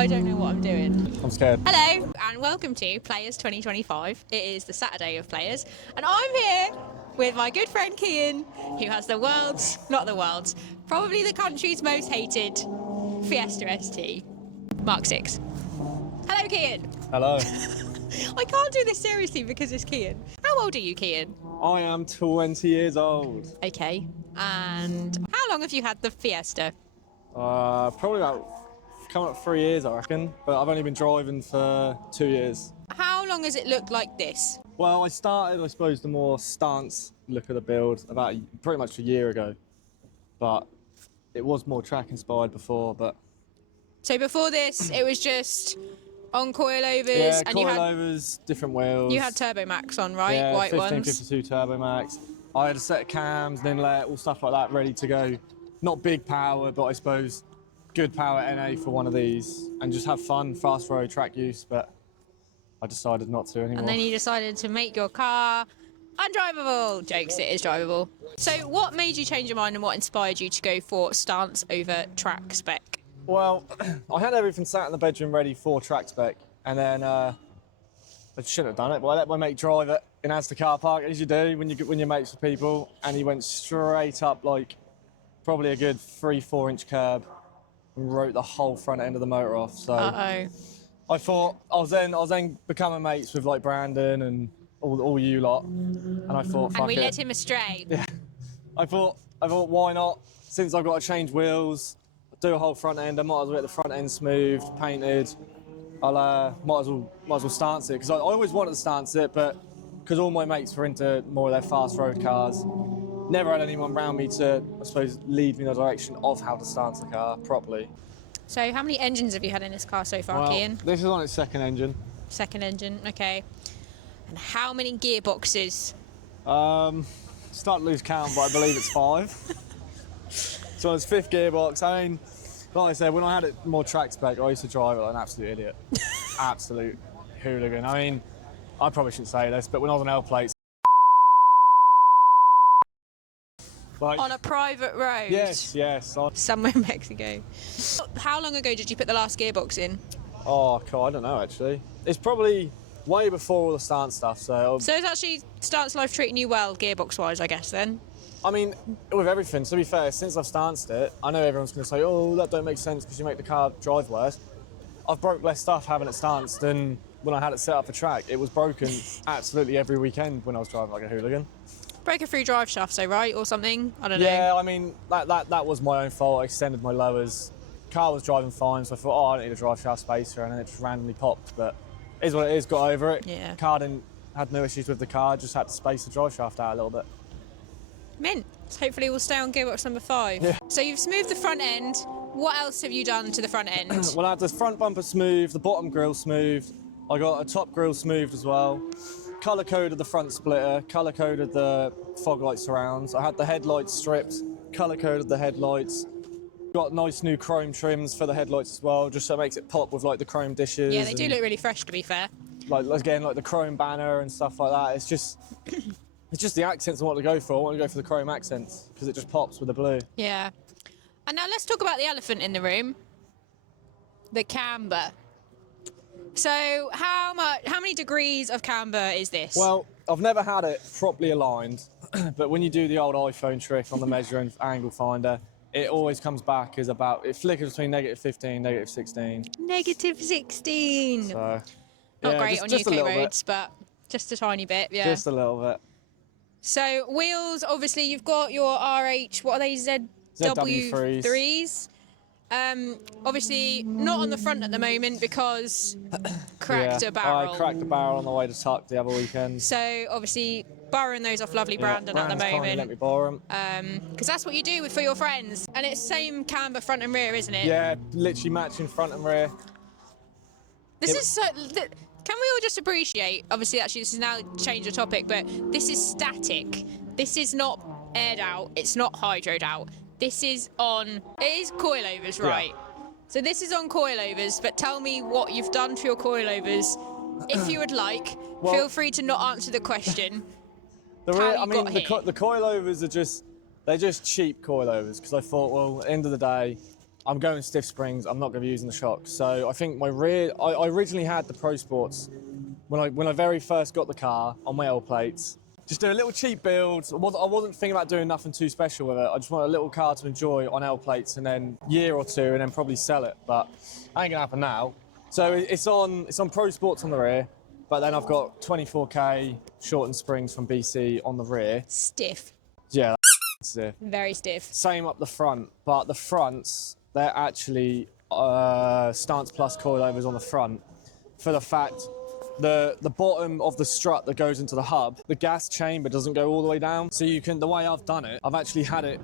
I don't know what I'm doing. I'm scared. Hello and welcome to Players 2025. It is the Saturday of Players and I'm here with my good friend Kian, who has the world's, not the world's, probably the country's most hated Fiesta ST, Mark 6. Hello Kian. Hello. I can't do this seriously because it's Kian. How old are you, Kian? I am 20 years old. Okay. And how long have you had the Fiesta? Probably about coming up 3 years, I reckon. But I've only been driving for 2 years. How long has it looked like this? Well, I started, I suppose, the more stance look of the build about pretty much a year ago. But it was more track inspired before. But so before this, it was just on coilovers. yeah, and coilovers, different wheels. You had Turbo Max on, right? Yeah, White 1552 Turbo Max. I had a set of cams, an inlet, all stuff like that ready to go. Not big power, but I suppose good power NA for one of these, and just have fun, fast road track use. But I decided not to anymore. And then you decided to make your car undrivable. Jokes, it is drivable. So what made you change your mind and what inspired you to go for stance over track spec? Well, I had everything sat in the bedroom ready for track spec, and then I shouldn't have done it, but I let my mate drive it in Asda car park, as you do when you're mates with people, and he went straight up like probably a good 3-4 inch curb and wrote the whole front end of the motor off. So I thought I was then becoming mates with like Brandon and all you lot, and I thought, fuck and we it. led him astray. Yeah, I thought why not? Since I've got to change wheels, do a whole front end, I might as well get the front end smoothed, painted. I'll might as well stance it, because I always wanted to stance it, but because all my mates were into more of their fast road cars, never had anyone around me to, I suppose, lead me in the direction of how to stance the car properly. So how many engines have you had in this car so far, Well, Kian? this is on its second engine. Second engine, okay. And how many gearboxes? Start to lose count, but I believe it's 5. So it's 5th gearbox. I mean, like I said, when I had it more track spec, I used to drive it like an absolute idiot. Absolute hooligan. I mean, I probably shouldn't say this, but when I was on L plates, like, On a private road? Yes. Somewhere in Mexico. How long ago did you put the last gearbox in? Oh, God, I don't know, actually. It's probably way before all the stance stuff, so... So is actually Stance Life treating you well, gearbox-wise, I guess, then? I mean, with everything, to be fair, since I've stanced it, I know everyone's going to say, oh, that don't make sense because you make the car drive worse. I've broke less stuff having it stanced than when I had it set up for track. It was broken absolutely every weekend when I was driving like a hooligan. Broke a free drive shaft, so right, or something? I don't know. Yeah, I mean, that was my own fault. I extended my lowers. Car was driving fine, so I thought, oh, I don't need a drive shaft spacer, and then it just randomly popped. But it is what it is, got over it. Yeah. Car had no issues with the car, just had to space the drive shaft out a little bit. Mint. Hopefully we'll stay on gearbox number 5. Yeah. So you've smoothed the front end. What else have you done to the front end? Well, I had the front bumper smooth, the bottom grille smooth. I got a top grille smoothed as well. Colour coded the front splitter, colour coded the fog light surrounds. I had the headlights stripped, colour coded the headlights. Got nice new chrome trims for the headlights as well, just so it makes it pop with like the chrome dishes. Yeah, they do look really fresh, to be fair. Like again, like the chrome banner and stuff like that. It's just the accents I want to go for. I want to go for the chrome accents because it just pops with the blue. Yeah. And now let's talk about the elephant in the room. The camber. So how many degrees of camber is this? Well, I've never had it properly aligned, but when you do the old iPhone trick on the measuring angle finder, it always comes back as it flickers between -15, -16. -16. So, Not yeah, great on just a UK little roads, but just a tiny bit, yeah. Just a little bit. So wheels, obviously you've got your RH, what are they, ZW3s? Obviously not on the front at the moment because cracked a barrel. I cracked a barrel on the way to Tuck the other weekend. So obviously borrowing those off lovely Brandon at the Brandon's let me moment. borrow them. Because that's what you do for your friends. And it's same camber front and rear, isn't it? Yeah, literally matching front and rear. This is so... Can we all just appreciate, obviously actually this is now change the topic, but this is static. This is not aired out, it's not hydroed out. This is on, it is coilovers, right? Yeah. So this is on coilovers, but tell me what you've done to your coilovers. If you would like, well, feel free to not answer the question. The coilovers are they're just cheap coilovers, because I thought, well, at the end of the day, I'm going stiff springs. I'm not going to be using the shocks. So I think my rear. I originally had the Pro Sports when I very first got the car on my L plates. Just do a little cheap build. I wasn't thinking about doing nothing too special with it. I just want a little car to enjoy on L plates, and then year or two, and then probably sell it. But ain't gonna happen now. So it's on Pro Sports on the rear, but then I've got 24K shortened springs from BC on the rear. Stiff. Yeah, that's stiff. Very stiff. Same up the front, but the fronts, they're actually Stance Plus coilovers on the front for the fact the bottom of the strut that goes into the hub, the gas chamber doesn't go all the way down. So you can, the way I've done it, I've actually had it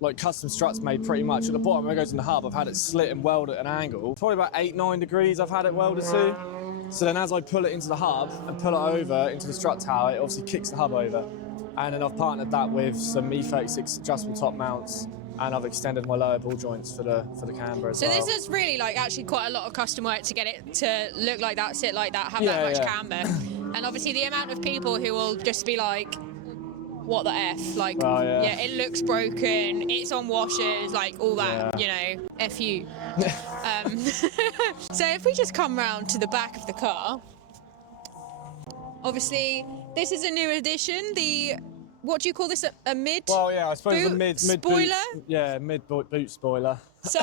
like custom struts made pretty much. At the bottom where it goes in the hub, I've had it slit and welded at an angle. Probably about 8-9 degrees I've had it welded to. So then as I pull it into the hub and pull it over into the strut tower, it obviously kicks the hub over. And then I've partnered that with some MK6 adjustable top mounts, and I've extended my lower ball joints for the Camber as well. So this is really like actually quite a lot of custom work to get it to look like that, sit like that, have that much camber. And obviously the amount of people who will just be like, what the F? Like, yeah, it looks broken, it's on washers, like all that, you know, F you. So if we just come round to the back of the car, obviously this is a new addition, the, what do you call this, a mid? Well, yeah, I suppose a mid spoiler? Boot, yeah, mid boot spoiler. So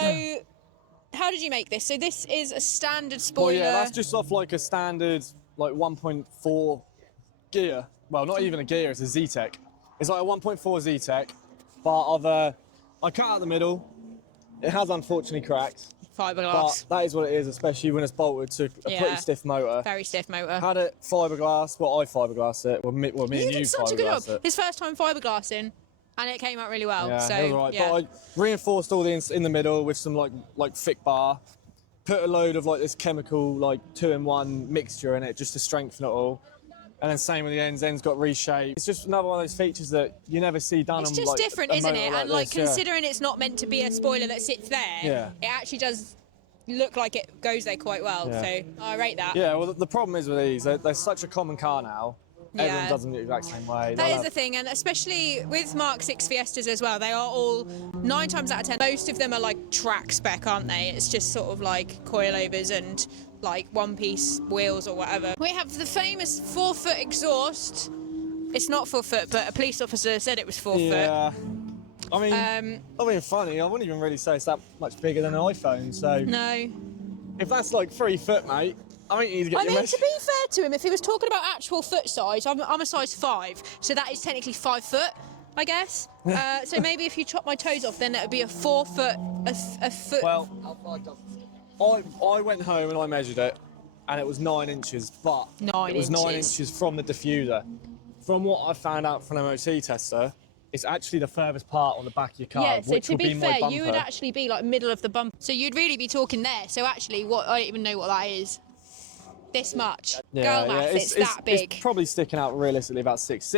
how did you make this? So this is a standard spoiler. Well, yeah, that's just off like a standard like 1.4 gear. Well, not even a gear, it's a Z-Tech. It's like a 1.4 Z-Tech, but I cut out the middle. It has unfortunately cracked. Fiberglass. But that is what it is, especially when it's bolted to a pretty stiff motor. Very stiff motor. Had it fiberglass. Well, I fiberglassed it. Well, me and you did such a good job. it. His first time fiberglassing, and it came out really well. Yeah, so it was all right. But I reinforced all the in the middle with some like thick bar. Put a load of like this chemical like 2-in-1 mixture in it just to strengthen it all. And then same with the ends. Ends got reshaped. It's just another one of those features that you never see done. It's on, just like, different, a isn't motor it? like And like this, considering it's not meant to be a spoiler that sits there, it actually does look like it goes there quite well. Yeah. So I rate that. Yeah. Well, the problem is with these, they're such a common car now. Everyone does them the exact same way. That is the thing, and especially with Mark 6 Fiestas as well, they are all 9 times out of 10. Most of them are like track spec, aren't they? It's just sort of like coilovers and like one-piece wheels or whatever. We have the famous 4-foot exhaust. It's not 4 foot, but a police officer said it was 4 foot. Yeah. I mean, not being funny, I wouldn't even really say it's that much bigger than an iPhone. So no. If that's like 3 foot, mate, I think you need to get your to be fair to him, if he was talking about actual foot size, I'm a size 5, so that is technically 5 foot, I guess. So maybe if you chop my toes off, then it would be a 4 foot, a foot. Well, I went home and I measured it, and it was 9 inches, but it was 9 inches from the diffuser. From what I found out from an MOT tester, it's actually the furthest part on the back of your car, yeah, so which to will be be my fair, bumper. you would actually be like middle of the bumper. So you'd really be talking there. So actually, I don't even know what that is. This much. Girl math, it's that big. It's probably sticking out realistically about 6.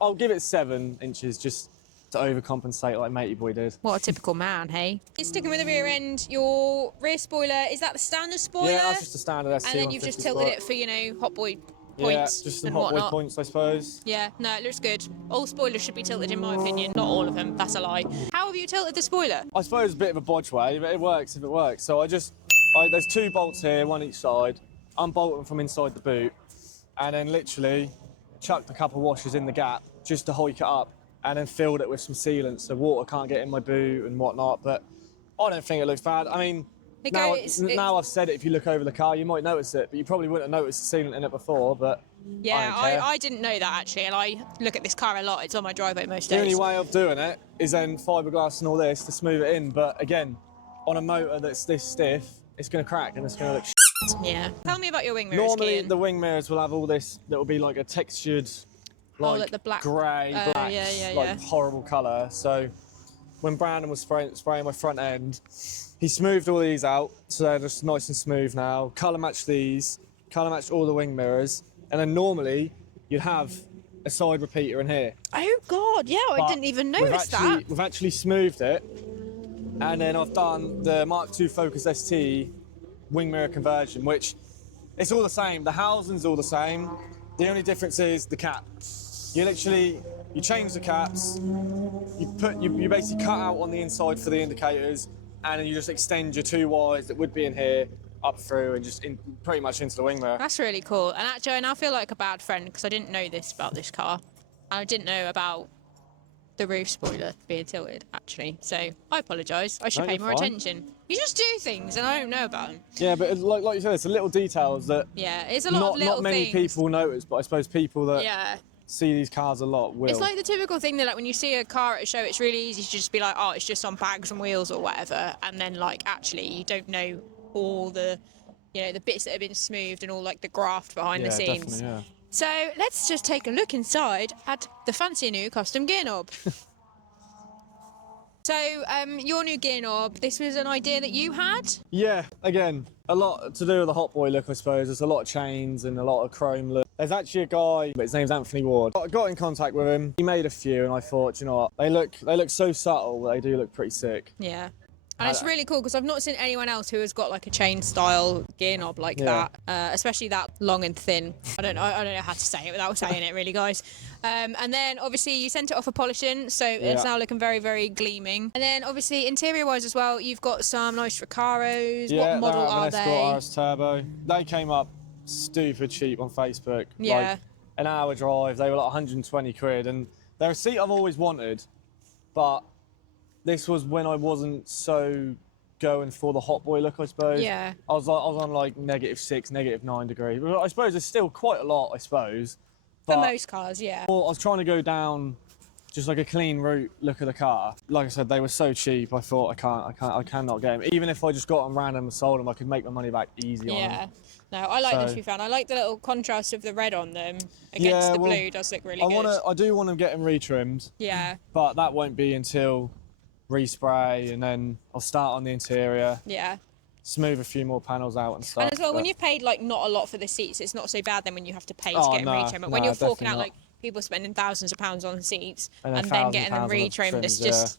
I'll give it 7 inches just to overcompensate like Matey Boy did. What a typical man, hey? You're sticking with the rear end. Your rear spoiler, is that the standard spoiler? Yeah, that's just a standard ST. And then you've just tilted it for, you know, hot boy points. Yeah, just some and hot boy whatnot. points, I suppose. Yeah, no, it looks good. All spoilers should be tilted in my opinion. Not all of them, that's a lie. How have you tilted the spoiler? I suppose a bit of a bodge way, but it works if it works. So there's 2 bolts here, one each side. Unbolt them from inside the boot, and then literally chucked a couple of washers in the gap just to hoik it up, and then filled it with some sealant so water can't get in my boot and whatnot. But I don't think it looks bad. I mean, now I've said it, if you look over the car, you might notice it, but you probably wouldn't have noticed the sealant in it before. But yeah, I didn't know that actually, and I look at this car a lot. It's on my driveway most days. The only way of doing it is then fiberglass and all this to smooth it in. But again, on a motor that's this stiff, it's going to crack and it's going to look. Yeah. Tell me about your wing mirrors, Normally, Kian. the wing mirrors will have all this that will be like a textured, like the black, grey, black, horrible colour. So when Brandon was spraying my front end, he smoothed all these out, so they're just nice and smooth now. Colour matched these, colour matched all the wing mirrors, and then normally you'd have a side repeater in here. Oh God, yeah, I didn't even notice that. We've actually smoothed it, and then I've done the Mark II Focus ST wing mirror conversion, which it's all the same. The housing's all the same. The only difference is the cap. You change the caps. You basically cut out on the inside for the indicators, and then you just extend your 2 wires that would be in here up through and just pretty much into the wing mirror. That's really cool. And actually, I now feel like a bad friend because I didn't know this about this car. And I didn't know about the roof spoiler being tilted, actually. So I apologise. I should pay more attention. You just do things and I don't know about them. Yeah, but like you said, it's the little details that it's a lot of little not many things. people notice, but I suppose people that see these cars a lot will. It's like the typical thing that, like, when you see a car at a show, it's really easy to just be like, oh, it's just on bags and wheels or whatever, and then, like, actually you don't know all the, you know, the bits that have been smoothed and all, like, the graft behind the scenes. Definitely, yeah. So let's just take a look inside at the fancy new custom gear knob. So your new gear knob, this was an idea that you had? Yeah, again, a lot to do with the hot boy look, I suppose. There's a lot of chains and a lot of chrome look. There's actually a guy, but his name's Anthony Ward. I got in contact with him. He made a few, and I thought, you know what, they look so subtle, but they do look pretty sick. Yeah. And it's really cool because I've not seen anyone else who has got like a chain style gear knob like that, especially that long and thin. I don't know how to say it without saying it, really, guys. And then obviously you sent it off for polishing, so it's now looking very, very gleaming. And then obviously interior wise as well, you've got some nice Recaros. Yeah, what model are Escort they? RS Turbo. They came up stupid cheap on Facebook. Yeah. Like an hour drive, they were like 120 quid, and they're a seat I've always wanted, but this was when I wasn't so going for the hot boy look, I suppose. Yeah. I was on like -6, -9 degrees. I suppose it's still quite a lot, I suppose. For most cars, yeah. I was trying to go down just like a clean route look at the car. Like I said, they were so cheap. I thought I cannot get them. Even if I just got them random and sold them, I could make my money back easy on them. Yeah. No, I like them, to be fair. I like the little contrast of the red on them against the blue. Does look really good. I do want to get them retrimmed. Yeah. But that won't be until respray, and then I'll start on the interior. Yeah. Smooth a few more panels out and stuff. And as well, when you've paid like not a lot for the seats, it's not so bad then when you have to pay to get them retrimmed. But when you're forking out like people spending thousands of pounds on the seats and then getting them retrimmed, it's just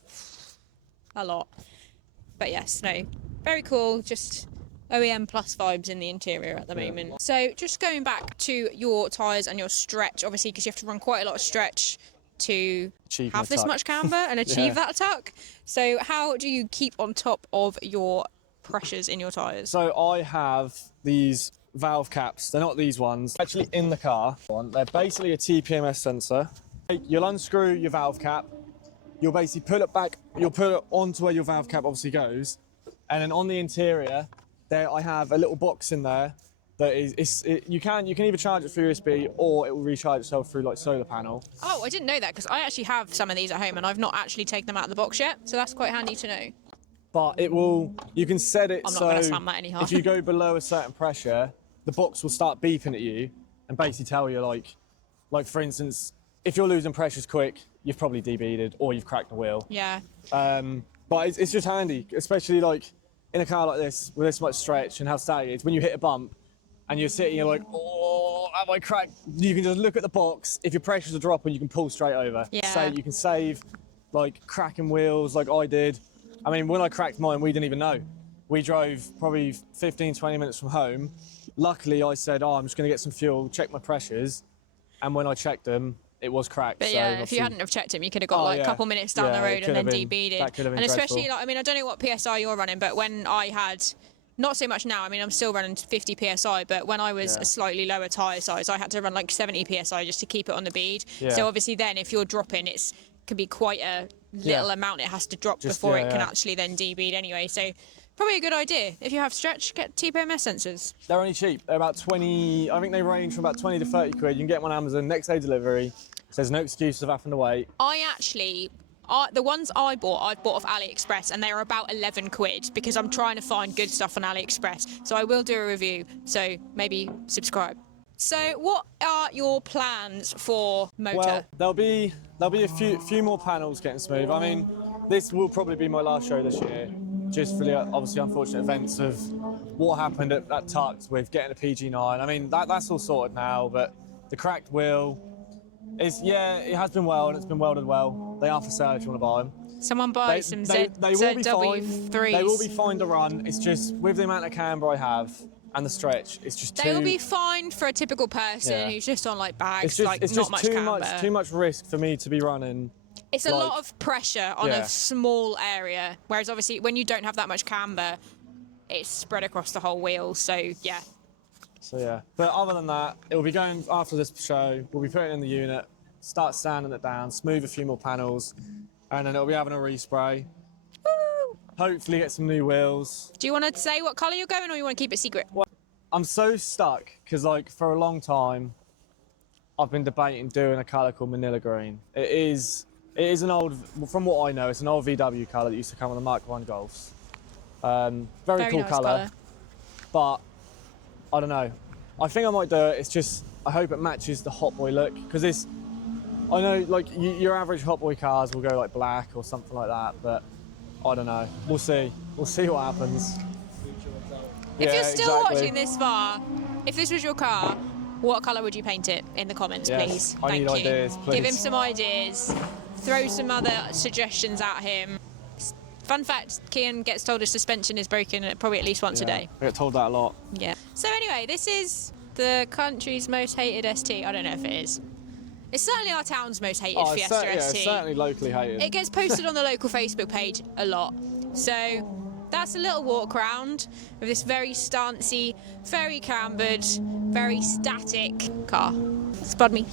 a lot. But yes, no, very cool. Just OEM plus vibes in the interior at the moment. So just going back to your tyres and your stretch, obviously, because you have to run quite a lot of stretch to have this much camber and achieve that tuck. So how do you keep on top of your pressures in your tyres? So I have these valve caps. They're not these ones. Actually in the car. They're basically a TPMS sensor. You'll unscrew your valve cap. You'll basically pull it back. You'll put it onto where your valve cap obviously goes. And then on the interior, there I have a little box in there that you can either charge it through USB or it will recharge itself through like solar panel. Oh, I didn't know that because I actually have some of these at home and I've not actually taken them out of the box yet. So that's quite handy to know. But you can set it I'm not so going to slam that any harder. if you go below a certain pressure, the box will start beeping at you and basically tell you like for instance, if you're losing pressures quick, you've probably debeaded or you've cracked the wheel. Yeah. But it's just handy, especially like in a car like this with this much stretch and how static it is. When you hit a bump and you're sitting, you're like, oh, have I cracked? You can just look at the box. If your pressures are dropping, you can pull straight over. Yeah. So you can save like cracking wheels like I did. I mean, when I cracked mine, we didn't even know. We drove probably 15, 20 minutes from home. Luckily, I said, oh, I'm just going to get some fuel, check my pressures. And when I checked them, it was cracked. But so yeah, if you hadn't have checked him, you could have got a couple minutes down the road and then debeaded. That could have been and especially, dreadful. like, I mean, I don't know what PSI you're running, but when I had, not so much now, I mean, I'm still running 50 PSI, but when I was a slightly lower tyre size, I had to run like 70 PSI just to keep it on the bead. Yeah. So obviously then if you're dropping, it can be quite a little amount it has to drop before it can actually then debead anyway. So probably a good idea. If you have stretch, get TPMS sensors. They're only cheap. They're about 20, I think they range from about 20 to 30 quid. You can get them on Amazon, next day delivery. So there's no excuse of having to wait. The ones I've bought off AliExpress and they're about 11 quid because I'm trying to find good stuff on AliExpress. So I will do a review. So maybe subscribe. So what are your plans for motor? Well, there'll be a few more panels getting smooth. I mean, this will probably be my last show this year, just for the obviously unfortunate events of what happened at Tux with getting a PG9. I mean, that's all sorted now, but the cracked wheel is, it has been welded. It's been welded well. They are for sale if you want to buy them. Someone buy some ZW3s. They will be fine to run. It's just with the amount of camber I have and the stretch, it's just They will be fine for a typical person who's just on like bags, it's just, like it's not just much too camber. too much risk for me to be running It's a lot of pressure on a small area, whereas obviously when you don't have that much camber, it's spread across the whole wheel. So yeah. So yeah, but other than that, it will be going after this show. We'll be putting it in the unit, start sanding it down, smooth a few more panels, and then it'll be having a respray. Woo! Hopefully get some new wheels. Do you want to say what colour you're going, or you want to keep it secret? Well, I'm so stuck because like for a long time, I've been debating doing a colour called Manila Green. It is an old, from what I know, it's an old VW colour that used to come on the Mark 1 Golfs. Very cool nice colour, but I don't know. I think I might do it. It's just, I hope it matches the Hot Boy look, because it's, I know like your average Hot Boy cars will go like black or something like that, but I don't know. We'll see. We'll see what happens. If you're still watching this far, if this was your car, what colour would you paint it in the comments, please? I need ideas, please. Give him some ideas. Throw some other suggestions at him. Fun fact, Kian gets told his suspension is broken probably at least once a day. I get told that a lot. Yeah. So anyway, this is the country's most hated ST. I don't know if it is. It's certainly our town's most hated Fiesta ST. It's certainly locally hated. It gets posted on the local Facebook page a lot. So that's a little walk around with this very stancy, very cambered, very static car. Spud me.